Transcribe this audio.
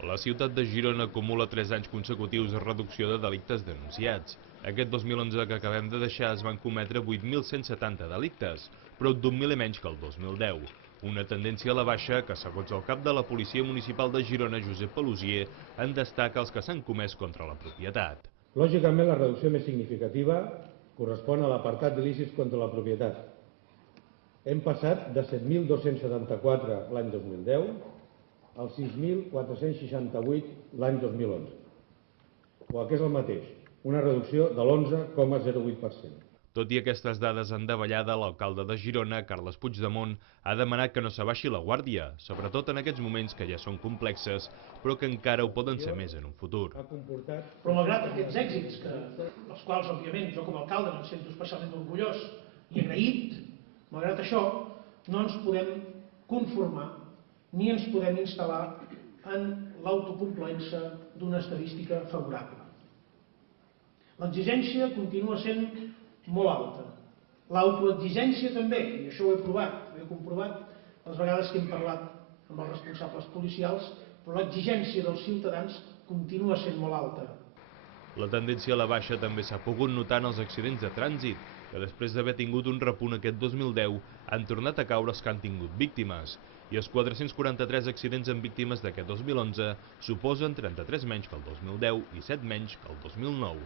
La ciutat de Girona acumula 3 anys consecutius de reducció de delictes denunciats. Aquest 2011 que acabem de deixar es van cometre 8.170 delictes, prop d'un miler menys que el 2010. Una tendència a la baixa que, segons el cap de la Policia Municipal de Girona, Josep Pelusier, en destaca els que s'han comès contra la propietat. Lògicament, la reducció més significativa correspon a l'apartat d'il·lícits contra la propietat. Hem passat de 7.274 l'any 2010 als 6.468 l'any 2011, o el que és el mateix, una reducció de l'11,08%. Tot i aquestes dades en davallada, l'alcalde de Girona, Carles Puigdemont, ha demanat que no s'abaixi la guàrdia, sobretot en aquests moments que ja són complexes, però que encara ho poden ser més en un futur. Però malgrat aquests èxits, dels quals, òbviament, jo com a alcalde me'n sento especialment orgullós i agraït, malgrat això, no ens podem conformar ni ens podem instal·lar en l'autocomplaença d'una estadística favorable. L'exigència continua sent molt alta. L'autoexigència també, i això ho he provat, ho he comprovat les vegades que hem parlat amb els responsables policials, però l'exigència dels ciutadans continua sent molt alta. La tendència a la baixa també s'ha pogut notar en els accidents de trànsit, que després d'haver tingut un repunt aquest 2010 han tornat a caure els que han tingut víctimes, i els 443 accidents amb víctimes d'aquest 2011 suposen 33 menys que el 2010 i 7 menys que el 2009.